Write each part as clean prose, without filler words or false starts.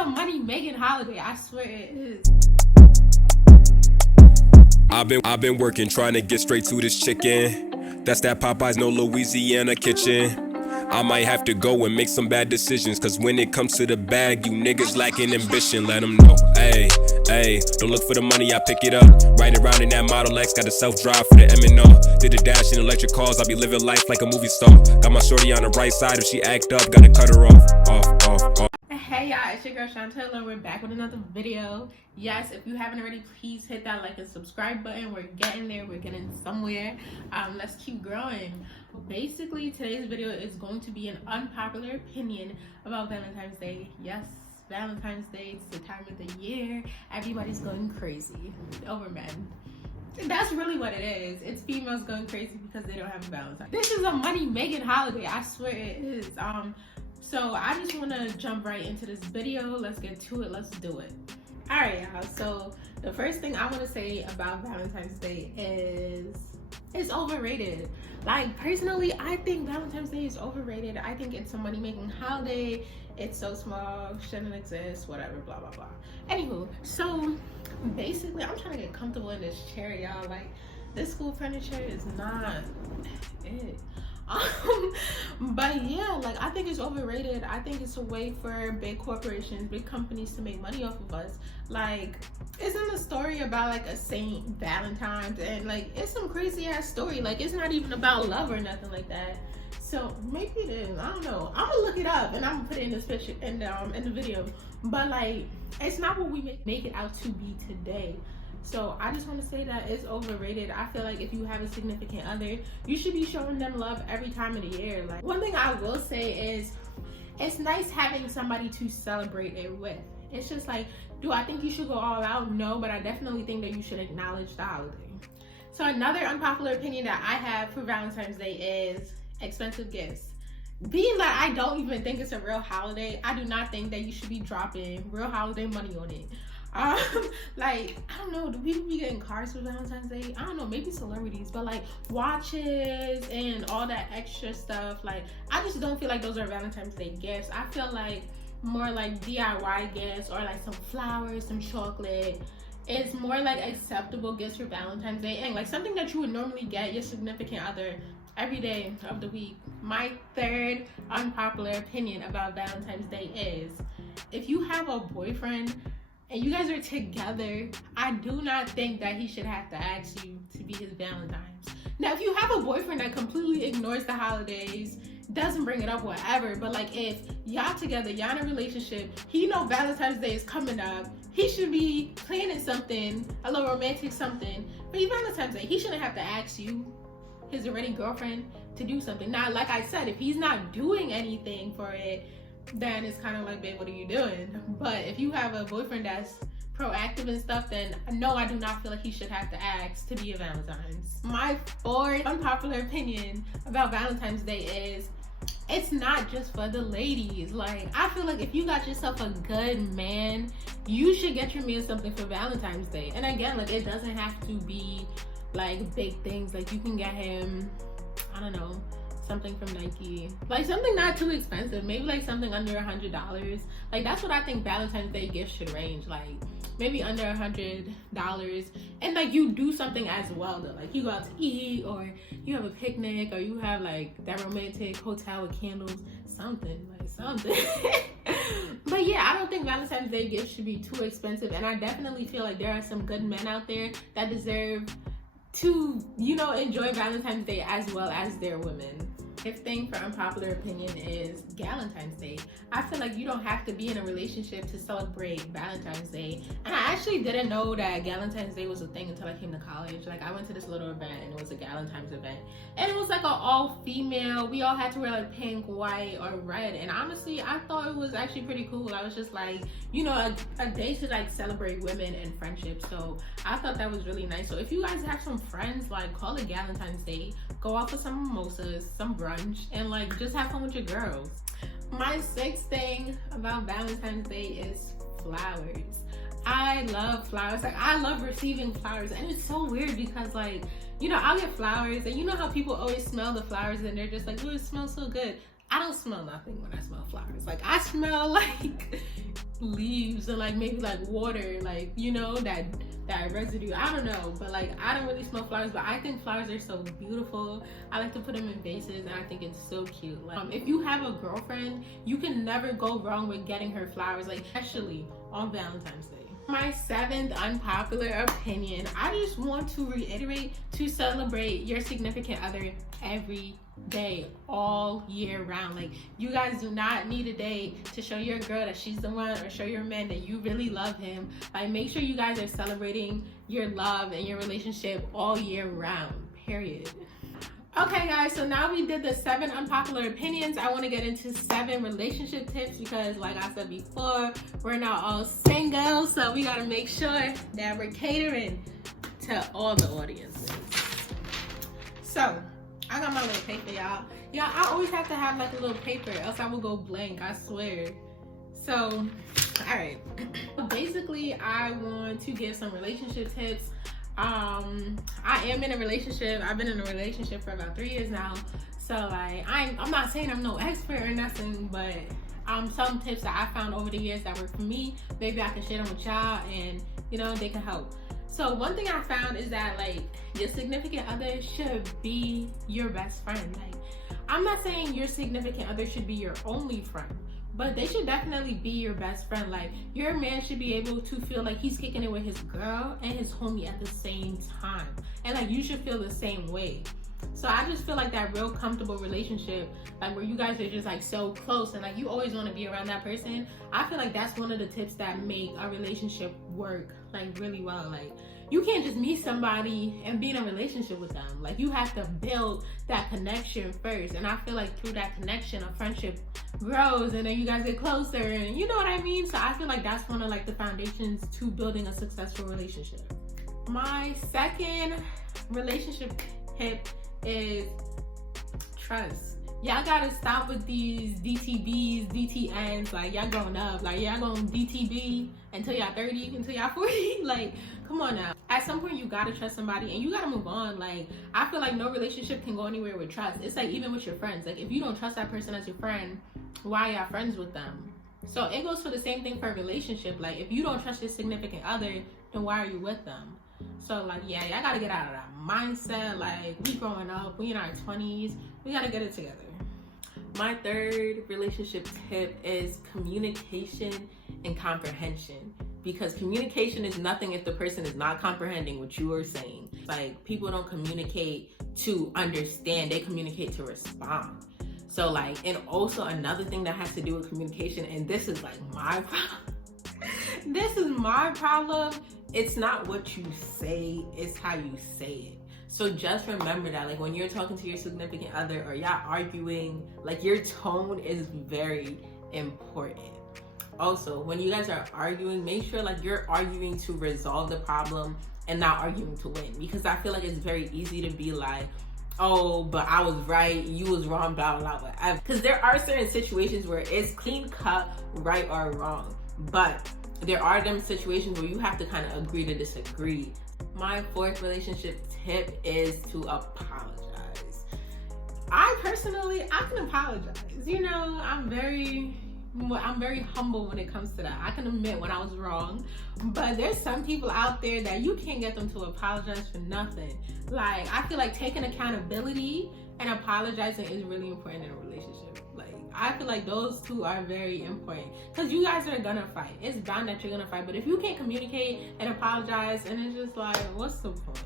a money-making holiday. I swear it is. I've been working, trying to get straight to this chicken. That's that Popeyes, no Louisiana kitchen. I might have to go and make some bad decisions, cause when it comes to the bag, you niggas lacking ambition. Let them know, ayy, don't look for the money, I pick it up. Riding around in that Model X, got a self-drive for the M&O. Did the dash in electric cars, I be living life like a movie star. Got my shorty on the right side, if she act up, gotta cut her off. Hey y'all, it's your girl Chantel, and we're back with another video. Yes, if you haven't already, please hit that like and subscribe button. We're getting there, we're getting somewhere. Let's keep growing. Basically, today's video is going to be an unpopular opinion about Valentine's Day. Yes, Valentine's Day, it's the time of the year. Everybody's going crazy over men. That's really what it is. It's females going crazy because they don't have a Valentine. This is a money-making holiday. I swear it is. So I just want to jump right into this video. Let's get to it. Let's do it. All right, y'all. So the first thing I want to say about Valentine's Day is it's overrated. Like, personally, I think Valentine's Day is overrated. I think it's a money-making holiday. It's so small, shouldn't exist, whatever, blah, blah, blah. Anywho, so basically, I'm trying to get comfortable in this chair, y'all. Like, this school furniture is not it. But yeah, like, I think it's overrated. I think it's a way for big corporations, big companies to make money off of us. Like, isn't a story about like a Saint Valentine's, and like it's some crazy ass story. Like, it's not even about love or nothing like that. So maybe it is. I don't know. I'm gonna look it up and I'm gonna put it in this picture in the video. But like, it's not what we make it out to be today. So I just want to say that it's overrated. I feel like if you have a significant other, you should be showing them love every time of the year. Like, one thing I will say is it's nice having somebody to celebrate it with. It's just like, do I think you should go all out? No, but I definitely think that you should acknowledge the holiday. So another unpopular opinion that I have for Valentine's Day is expensive gifts. Being that I don't even think it's a real holiday, I do not think that you should be dropping real holiday money on it. Like, I don't know, do people be getting cars for Valentine's Day? I don't know, maybe celebrities, but like watches and all that extra stuff, like, I just don't feel like those are Valentine's Day gifts. I feel like more like DIY gifts, or like some flowers, some chocolate. It's more like acceptable gifts for Valentine's Day, and like something that you would normally get your significant other every day of the week. My third unpopular opinion about Valentine's Day is, if you have a boyfriend and you guys are together, I do not think that he should have to ask you to be his Valentine's. Now, if you have a boyfriend that completely ignores the holidays, doesn't bring it up, whatever, but like, if y'all together, y'all in a relationship, he know Valentine's Day is coming up, he should be planning something, a little romantic something for your Valentine's Day. He shouldn't have to ask you, his already girlfriend, to do something. Now, like I said, if he's not doing anything for it, then it's kind of like, babe, what are you doing? But if you have a boyfriend that's proactive and stuff, then no, I do not feel like he should have to ask to be a Valentine's. My fourth unpopular opinion about Valentine's Day is, it's not just for the ladies. Like, I feel like if you got yourself a good man, you should get your man something for Valentine's Day. And again, like, it doesn't have to be like big things. Like, you can get him, I don't know, something from Nike, like something not too expensive, maybe like something under $100. Like, that's what I think Valentine's Day gifts should range, like maybe under $100. And like, you do something as well though, like you go out to eat, or you have a picnic, or you have like that romantic hotel with candles, something. But yeah, I don't think Valentine's Day gifts should be too expensive, and I definitely feel like there are some good men out there that deserve to, you know, enjoy Valentine's Day as well as their women. Fifth thing for unpopular opinion is Galentine's Day. I feel like you don't have to be in a relationship to celebrate Valentine's Day. And I actually didn't know that Galentine's Day was a thing until I came to college. Like, I went to this little event and it was a Galentine's event. And it was like an all-female, we all had to wear like pink, white, or red. And honestly, I thought it was actually pretty cool. I was just like, you know, a day to like celebrate women and friendship. So I thought that was really nice. So if you guys have some friends, like, call it Galentine's Day. Go out for some mimosas, some brunch, and like just have fun with your girls. My sixth thing about Valentine's Day is flowers. I love flowers. Like, I love receiving flowers, and it's so weird because, like, you know, I'll get flowers, and you know how people always smell the flowers and they're just like, oh, it smells so good. I don't smell nothing when I smell flowers. Like, I smell like leaves and like maybe like water, like, you know, that residue. I don't know, but like I don't really smell flowers, but I think flowers are so beautiful. I like to put them in vases, and I think it's so cute. Like if you have a girlfriend, you can never go wrong with getting her flowers, like especially on Valentine's Day. My 7th unpopular opinion, I just want to reiterate to celebrate your significant other every day, all year round. Like you guys do not need a day to show your girl that she's the one, or show your man that you really love him. Like make sure you guys are celebrating your love and your relationship all year round, period. Okay guys, so now we did the 7 unpopular opinions. I want to get into 7 relationship tips because like I said before, we're not all single, so we got to make sure that we're catering to all the audiences. So I got my little paper, y'all. Yeah, I always have to have like a little paper, else I will go blank, I swear. So, all right. Basically, I want to give some relationship tips. I am in a relationship. I've been in a relationship for about 3 years now. So like, I'm not saying I'm no expert or nothing, but some tips that I found over the years that work for me, maybe I can share them with y'all, and you know, they can help. So one thing I found is that like your significant other should be your best friend. Like I'm not saying your significant other should be your only friend, but they should definitely be your best friend. Like your man should be able to feel like he's kicking it with his girl and his homie at the same time, and like you should feel the same way. So I just feel like that real comfortable relationship, like where you guys are just like so close and like you always want to be around that person, I feel like that's one of the tips that make a relationship work like really well. Like you can't just meet somebody and be in a relationship with them. Like you have to build that connection first, and I feel like through that connection a friendship grows, and then you guys get closer, and you know what I mean. So I feel like that's one of like the foundations to building a successful relationship. My 2nd relationship tip is trust. Y'all gotta stop with these DTBs, DTNs. Like y'all growing up, like y'all gonna DTB until y'all 30, until y'all 40. Like come on now. At some point you gotta trust somebody and you gotta move on. Like I feel like no relationship can go anywhere with trust. It's like even with your friends, like if you don't trust that person as your friend, why are y'all friends with them? So it goes for the same thing for a relationship. Like if you don't trust your significant other, then why are you with them? So like yeah, y'all gotta get out of that mindset. Like we growing up, we in our 20s, we gotta get it together. My 3rd relationship tip is communication and comprehension, because communication is nothing if the person is not comprehending what you are saying. Like people don't communicate to understand, they communicate to respond. So like, and also another thing that has to do with communication, and this is like my problem. This is my problem. It's not what you say, it's how you say it. So just remember that, like when you're talking to your significant other or y'all arguing, like your tone is very important. Also, when you guys are arguing, make sure like you're arguing to resolve the problem and not arguing to win, because I feel like it's very easy to be like, oh, but I was right, you was wrong, blah, blah, blah, whatever. Because there are certain situations where it's clean cut, right or wrong. But there are them situations where you have to kind of agree to disagree. My 4th relationship tip is to apologize. I can apologize. You know, I'm very humble when it comes to that. I can admit when I was wrong, but there's some people out there that you can't get them to apologize for nothing. Like I feel like taking accountability and apologizing is really important in a relationship. Like I feel like those two are very important, because you guys are gonna fight. It's bound that you're gonna fight, but if you can't communicate and apologize, and it's just like, what's the point?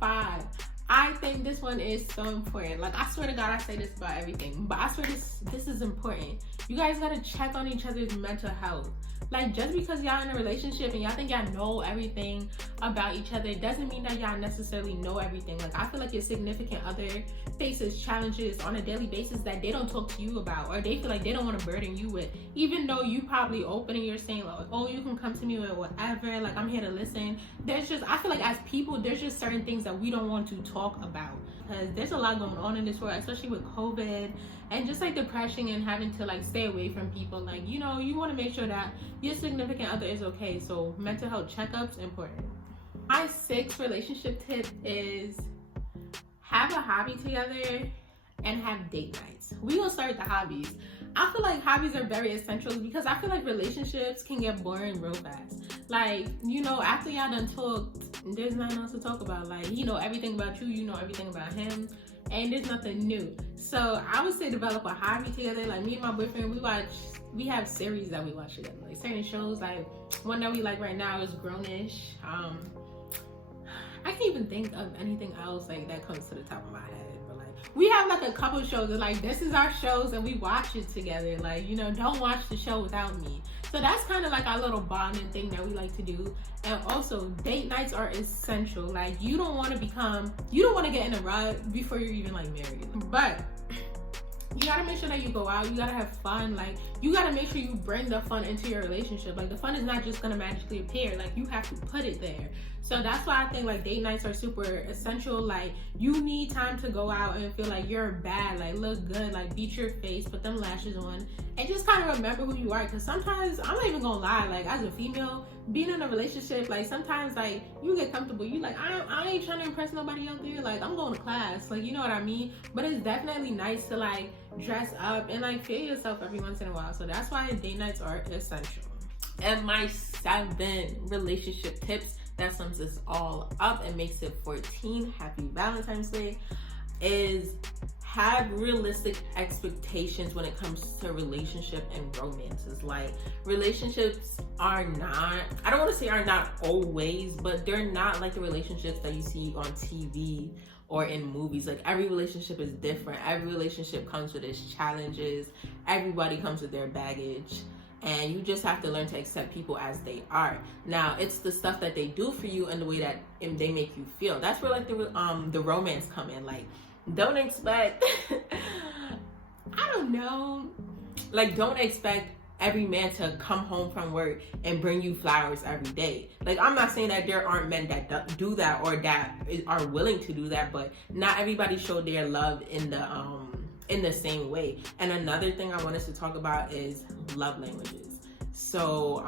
5, I think this one is so important. Like I swear to God, I say this about everything, but I swear this is important. You guys gotta check on each other's mental health. Like just because y'all in a relationship and y'all think y'all know everything about each other, it doesn't mean that y'all necessarily know everything. Like I feel like your significant other faces challenges on a daily basis that they don't talk to you about, or they feel like they don't want to burden you with, even though you probably open and you're saying like, oh, you can come to me with whatever, like I'm here to listen. There's just, I feel like as people, there's just certain things that we don't want to talk about, because there's a lot going on in this world, especially with COVID and just like depression and having to like stay away from people. Like, you know, you want to make sure that your significant other is okay. So mental health checkups important. My 6th relationship tip is have a hobby together and have date nights. We gonna start with the hobbies. I feel like hobbies are very essential because I feel like relationships can get boring real fast. Like, you know, after y'all done talked, there's nothing else to talk about. Like, he know everything about you, you know everything about him, and there's nothing new. So I would say develop a hobby together. Like, me and my boyfriend, we have series that we watch together. Like, certain shows, like one that we like right now is Grownish. I can't even think of anything else like that comes to the top of my head. But like, we have like a couple shows that like, this is our shows and we watch it together. Like, you know, don't watch the show without me. So that's kind of like our little bonding thing that we like to do. And also, date nights are essential. Like, you don't want to get in a rut before you're even like married. But you gotta make sure that you go out, you gotta have fun. Like, you gotta make sure you bring the fun into your relationship. Like, the fun is not just gonna magically appear. Like, you have to put it there. So that's why I think like date nights are super essential. Like, you need time to go out and feel like you're bad, like look good, like beat your face, put them lashes on, and just kind of remember who you are. Because sometimes, I'm not even gonna lie, like as a female, being in a relationship, like sometimes like you get comfortable, you like, I ain't trying to impress nobody out there, like I'm going to class, like, you know what I mean? But it's definitely nice to like dress up and like feel yourself every once in a while. So that's why date nights are essential. And my 7 relationship tips that sums this all up and makes it 14, happy Valentine's Day, is have realistic expectations when it comes to relationship and romances. Like, relationships are not, I don't want to say are not always, but they're not like the relationships that you see on TV or in movies. Like, every relationship is different. Every relationship comes with its challenges. Everybody comes with their baggage. And you just have to learn to accept people as they are. Now, it's the stuff that they do for you and the way that they make you feel. That's where like the romance come in. Like, don't expect, I don't know, like don't expect every man to come home from work and bring you flowers every day. Like, I'm not saying that there aren't men that do that or that are willing to do that, but not everybody showed their love in the same way. And another thing I want us to talk about is love languages. So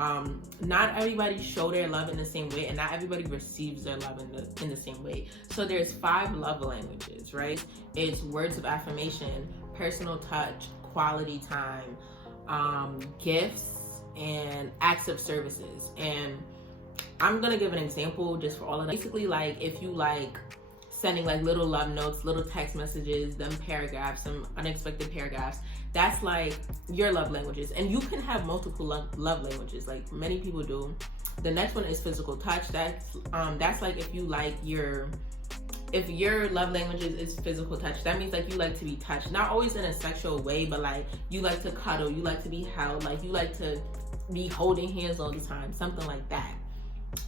not everybody show their love in the same way, and not everybody receives their love in the same way. So there's 5 love languages, right? It's words of affirmation, personal touch, quality time, gifts, and acts of services. And I'm gonna give an example just for all of that. Basically, like, if you like sending like little love notes, little text messages, them paragraphs, some unexpected paragraphs, that's like your love languages. And you can have multiple love languages, like many people do. The next one is physical touch. That's like if your love languages is physical touch, that means like you like to be touched, not always in a sexual way, but like you like to cuddle, you like to be held, like you like to be holding hands all the time, something like that.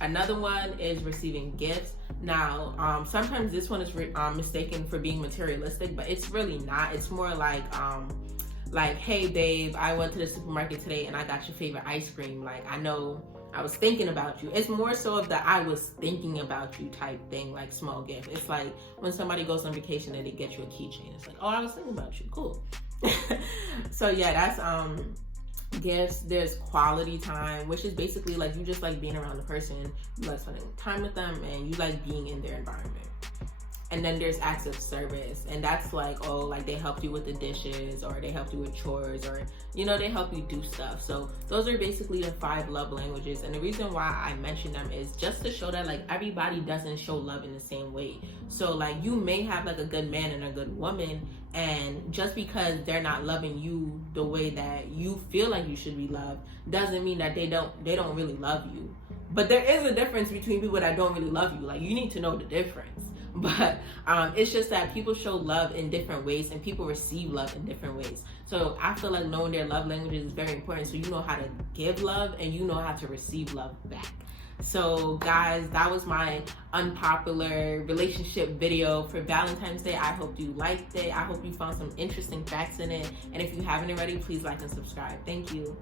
Another one is receiving gifts. Now, sometimes this one is mistaken for being materialistic, but it's really not. It's more like, hey babe, I went to the supermarket today and I got your favorite ice cream. Like, I know I was thinking about you. It's more so of the I was thinking about you type thing, like small gift. It's like when somebody goes on vacation and they get you a keychain. It's like, oh, I was thinking about you. Cool. So yeah, that's gifts. There's quality time, which is basically like you just like being around the person, you like spending time with them, and you like being in their environment. And then there's acts of service, and that's like, oh, like they helped you with the dishes, or they helped you with chores, or, you know, they help you do stuff. So those are basically the 5 love languages. And the reason why I mention them is just to show that like everybody doesn't show love in the same way. So like you may have like a good man and a good woman, and just because they're not loving you the way that you feel like you should be loved doesn't mean that they don't really love you. But there is a difference between people that don't really love you. Like, you need to know the difference. But it's just that people show love in different ways, and people receive love in different ways. So I feel like knowing their love languages is very important, so you know how to give love and you know how to receive love back. So guys, that was my unpopular relationship video for Valentine's Day. I hope you liked it. I hope you found some interesting facts in it. And if you haven't already, please like and subscribe. Thank you.